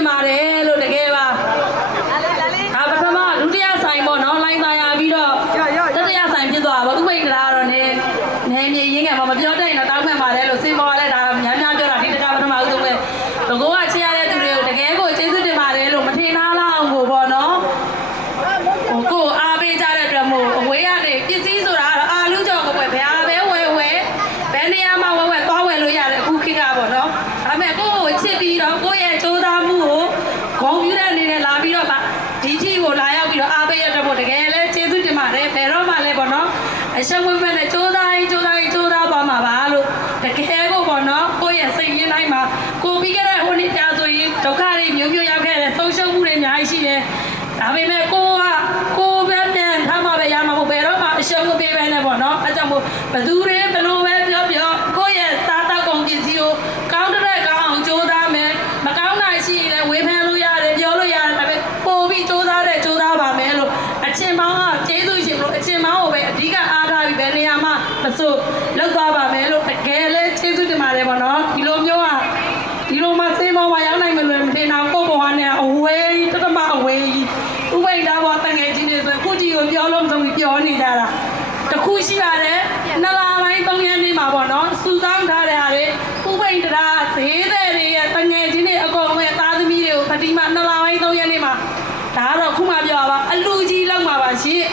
တင်ပါတယ်လို့တကယ်ပါပထမဒုတိယဆိုင်ပေါ့နော်လိုင်းသားရပြီးတော့တတိယဆိုင်ဖြစ်သွားပါဥပိ္ပဒါတော့နေမြေရင်းကမပြောတတ်ရင်တော့တောင်းမှန်ပါတယ်လို့စေပေါ်လည်းဒါများများပြောတာဒီတကပထမဦးဆုံးပဲတကောကချရတဲ့သူတွေကိုတကယ်ကိုကျေးဇူးတင်ပါတယ်လို့မထင်သားလောက်ကိုပေါ့နော်ကိုအားပေးကြတဲ့အတွက်မို့အဝေးရတယ်ပစ္စည်းဆိုတာတော့အာလူကြော်ကိုပဲဘယ်အားပဲဝယ်ဘယ်နေရာမှာဝယ်သွားဝယ်လို့ရတယ်အခုခေတ်ကပေါ့နော်ဒါပေမဲ့ကိုကိုချစ်ပြီးတော့ကိုရဲ့ကြိုးစားမှုကိုဂုဏ်ပြုတဲ့အနေနဲ့လာပြီးတော့ဒီကြီးကိုလာရောက်ပြီးတော့အားပေးရတဲ့မို့တကယ်လဲကျေးဇူးတင်ပါတယ်ဘယ်တော့မှလည်းပေါ့နော်အရှက်ဝိမ့်မဲ့နဲ့ကြိုးစားသွားမှာပါလို့တကယ်ကိုပေါ့နော်ကိုရဲ့စိတ်ရင်းတိုင်းမှာကိုပြီးခဲ့တဲ့ဟိုနေ့ကြာဆိုရင်ဒုက္ခတွေမျိုးရောက်ခဲ့တယ်ဆုံးရှုံးမှုတွေအများကြီးရှိတယ်ဒါပေမဲ့ကိုပဲပြန်ထားမှာပဲရမှာမဟုတ်ဘယ်တော့မှအရှုံးမပေးဘဲနဲ့ပေါ့နော်အဲကြောင့်မို့ဘသူတွေဘလို့ပဲပြောကိုရဲ့စားတောက်ကုန်ပစ္စည်းကိုကောင်းတဲ့ကောင်းအောင်ကြိုးစားမယ်မကောင်းတာရှိရင်လည်းဝေဖန်လို့ရတယ်ပြောလို့ရတယ်ဒါပေမဲ့ပို့ပြီးကြိုးစားပါမယ်လို့အချင်းမောင်းကကျေးဇူးရှင်လို့အချင်းမောင်းကိုပဲအဓိကအားထားပြီးပဲနေရာမှာမစိုးလောက်သွားပါမယ်လို့တကယ်လဲကျေးဇူးတင်ပါတယ်ပေါ့နော်ဒီလိုမျိုးဒီလိုမှစေးမောင်းမရောက်နိုင်မလို့မတင်အောင်ကိုဘဝနဲ့အဝေးတသမအဝေးဥပိ္ပဒါဘောတငယ်ချင်းတွေဆိုခုကြီးကိုပြောလို့မဆုံးပြီးပြောနေကြတာတခုရှိပါတယ်နှစ်လပိုင်း3ရက်နေ့မှာပေါ့နော်စူဆောင်းထားတဲ့ဟာတွေဥပိ္ပဒါဈေးသည်တွေရဲ့တငယ်ချင်းတွေအကုန်လုံးရဲ့သားသမီးတွေကိုပတိမနှစ်လပိုင်း3ရက်နေ့မှာဒါကတော့ခုမှပြောပါအလူကြီးလောက်မှာပါရှင်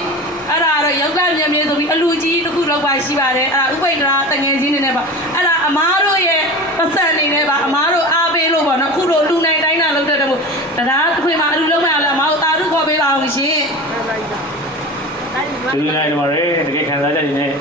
အဲ့ဒါတော့ယောက်ျားမြင်ဆိုပြီးအလူကြီးတစ်ခုလောက်ပါရှိပါတယ်အဲ့ဒါဥပိ္ပဒါတငယ်ချင်းတွေနဲ့ပါအဲ့ဒါအမားတို့ရဲ့ပတ်စံနေနဲ့ပါအမားတို့အားပေးလို့ပေါ့နော်ခုလိုလူနိုင်တိုင်းတာလောက်တဲ့မို့တရားတစ်ခွေမှာအလူလုံးမရလဲအမားတို့တာရုခေါ်ပေးပါအောင်ရှင်ဒီနေ့တော့ရတကယ်ခံစားချက်တွေနဲ့